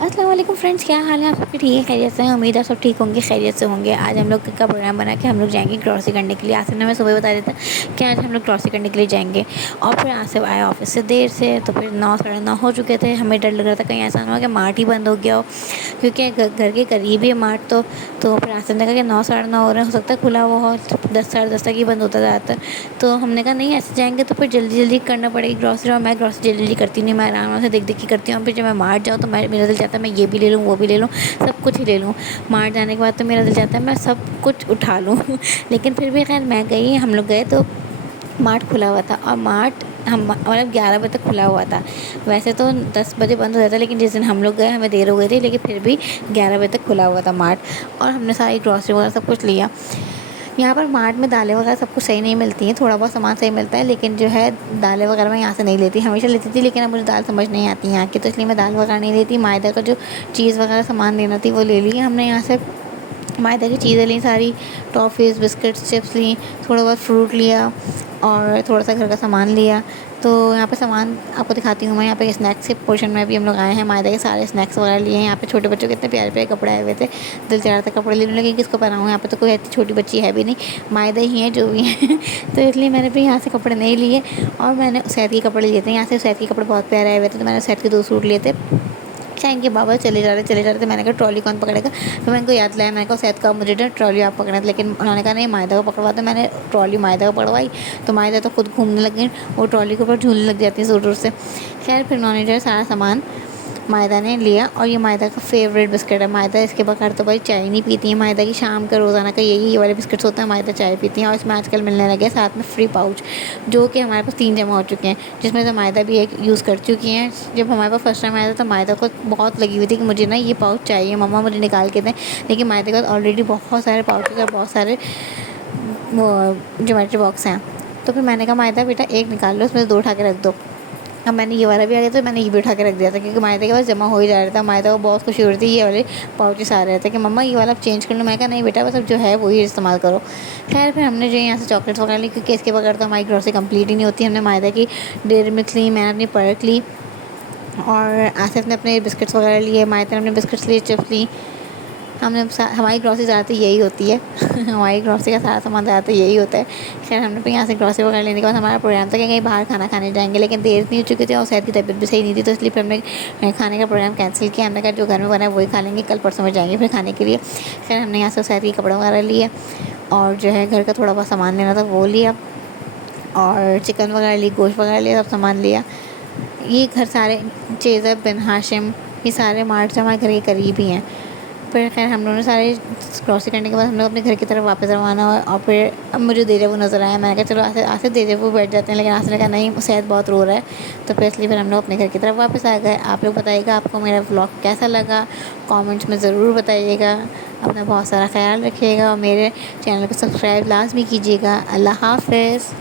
अस्सलाम वालेकुम फ्रेंड्स, क्या हाल है आप सबके? ठीक है, खैरियत से हैं? उम्मीद है सब ठीक होंगे, खैरियत से होंगे। आज हम लोग का प्रोग्राम बना कि हम लोग जाएंगे ग्रॉसरी करने के लिए। आसिफ ने हमें सुबह बता दिया था कि आज हम लोग ग्रॉसरी करने के लिए जाएंगे। और फिर आसिफ आया ऑफिस से देर से, तो फिर 9 साढ़े 9 हो चुके थे। हमें डर लग रहा था कहीं ऐसा ना हो कि मार्ट ही बंद हो गया हो, क्योंकि घर के करीब ही है मार्ट। तो फिर आसिफ ने कहा कि 9 साढ़े 9 हो रहे हैं, हो सकता है खुला हुआ हो, 10 साढ़े 10 तक ही बंद होता है ज़्यादातर। तो हमने कहा नहीं, ऐसे जाएंगे तो फिर जल्दी जल्दी करना पड़ेगी ग्रॉसरी। और मैं ग्रॉसरी जल्दी जल्दी करती नहीं, मैं आराम से देख देख के करती हूँ। फिर जब मैं मार्ट जाऊँ तो मेरा दिल चाहता है मैं ये भी ले लूँ, वो भी ले लूँ, सब कुछ ही ले लूँ। मार्ट जाने के बाद तो मेरा दिल चाहता है मैं सब कुछ उठा लूँ लेकिन फिर भी खैर मैं गई, हम लोग गए तो मार्ट खुला हुआ था। और मार्ट हम मतलब 11 बजे तक खुला हुआ था। वैसे तो 10 बजे बंद हो जाता, लेकिन जिस दिन हम लोग गए हमें देर हो गई थी, लेकिन फिर भी 11 बजे तक खुला हुआ था मार्ट। और हमने सारी ग्रॉसरी वगैरह सब कुछ लिया। यहाँ पर मार्ट में दालें वगैरह सब कुछ सही नहीं मिलती हैं, थोड़ा बहुत सामान सही मिलता है, लेकिन जो है दालें वगैरह मैं यहाँ से नहीं लेती, हमेशा लेती थी, लेकिन अब मुझे दाल समझ नहीं आती यहाँ की, तो इसलिए मैं दाल वगैरह नहीं लेती। मैदा का जो चीज़ वगैरह सामान लेना थी वो ले लिया हमने यहाँ से। मैदा की चीज़ें ली सारी, टॉफ़ीज़, बिस्किट्स, चिप्स ली, थोड़ा बहुत फ्रूट लिया और थोड़ा सा घर का सामान लिया। तो यहाँ पे सामान आपको दिखाती हूँ मैं। यहाँ पे स्नैक्स के पोर्शन में भी हम लोग आए हैं, मैदा के सारे स्नैक्स वगैरह लिए हैं। यहाँ पे छोटे बच्चों के इतने प्यारे प्यारे कपड़े आए हुए थे, दिल चाह रहा था कपड़े लेने, लेकिन किसको पहनाऊँ, यहाँ पे तो कोई इतनी छोटी बच्ची है भी नहीं, मैदा ही है जो भी है तो इसलिए मैंने भी यहाँ से कपड़े नहीं लिए। और मैंने सैद के कपड़े लिए थे, यहाँ से सैद के कपड़े बहुत प्यारे आए हुए थे, तो मैंने सैद के 2 सूट लिए थे। अच्छा, इनके बाबा चले जा रहे थे, मैंने कहा ट्रॉली कौन पकड़ेगा, फिर मैंने को याद लाया, मैंने कहा शायद कहा मुझे ट्रॉली आप पकड़ना, लेकिन उन्होंने कहा नहीं मैदा को पकड़वा, तो मैंने ट्रॉली मैदा को पकड़वाई। तो मैदा तो खुद घूमने लग गई, वो ट्रॉली के ऊपर झूलने लग जाती है ज़ोर ज़ोर से। खैर फिर उन्होंने जो है सारा सामान मैदा ने लिया। और ये मैदा का फेवरेट बिस्किट है, मैदा इसके बगैर तो भाई चाय नहीं पीती है। मैदा की शाम का रोज़ाना का यही ये वाले बिस्किट्स होते हैं, मैदा चाय पीती हैं। और इसमें आजकल मिलने लगे साथ में फ्री पाउच, जो कि हमारे पास 3 जमा हो चुके हैं, जिसमें से मैदा भी एक यूज़ कर चुकी हैं। जब हमारे पास फर्स्ट टाइम आया था तो मैदा को बहुत लगी हुई थी कि मुझे ना ये पाउच चाहिए, मम्मा मुझे निकाल के दें। लेकिन मैदे का ऑलरेडी बहुत सारे पाउचेस और बहुत सारे वो ज्योमेट्री बॉक्स हैं। तो फिर मैंने कहा मैदा बेटा एक निकाल लो, उसमें से 2 उठा के रख दो। अब मैंने ये वाला भी आ गया, तो मैंने ये भी उठा के रख दिया था, क्योंकि मैदे के पास जमा हो ही जा रहा था। मैदा को बहुत खुशी हो रही थी, ये वाले पाउचेस आ रहे थे कि मम्मा ये वाला चेंज कर लो। मैं कहा नहीं बेटा, बस अब जो है वही इस्तेमाल करो। खैर फिर हमने जो यहाँ से चॉकलेट्स वगैरह ली, क्योंकि इसके बगैर तो हमारी ग्रॉसरी कंप्लीट ही नहीं होती। हमने मैदा की डेयरी मिल्क ली, मैंने अपनी पर्क ली, और आसिफ ने अपने बिस्किट्स वगैरह लिए, मैदा ने अपने बिस्किट्स लिए, चिप्स ली। हमने हमारी ग्रॉसरी ज़्यादातर यही होती है हमारी ग्रॉसरी का सारा सामान ज़्यादातर यही होता है। खैर हमने फिर यहाँ से ग्रॉसरी वगैरह लेने के बाद हमारा प्रोग्राम था कि कहीं बाहर खाना खाने जाएंगे, लेकिन देर इतनी हो चुकी थी और शायद की तबीयत भी सही नहीं थी, तो इसलिए फिर हमने खाने का प्रोग्राम कैंसिल किया। हमने कहा जो घर में बना है वही खा लेंगे, कल परसों में जाएंगे फिर खाने के लिए। फिर हमने यहाँ से शायद के कपड़े वगैरह लिए, और जो है घर का थोड़ा बहुत सामान लेना था वो लिया, और चिकन वगैरह ली, गोश्त वगैरह लिया, सब सामान लिया। ये घर सारे चेज़ब बिन हाशिम, ये सारे मार्ट हमारे घर के करीब ही हैं। फिर खैर हम लोगों ने सारे क्रॉसिंग करने के बाद हम लोग अपने घर की तरफ वापस रवाना हुआ। और फिर अब मुझे देजा वो नज़र आया, मैंने कहा चलो आसे देजा वो बैठ जाते हैं, लेकिन आसे ने कहा नहीं शायद बहुत रो रहा है। तो फिर इसलिए फिर हम लोग अपने घर की तरफ वापस आ गए। आप लोग बताइएगा आपको मेरा व्लॉग कैसा लगा, कमेंट्स में ज़रूर बताइएगा। अपना बहुत सारा ख्याल रखिएगा और मेरे चैनल को सब्सक्राइब लाजमी कीजिएगा। अल्लाह हाफ़िज़।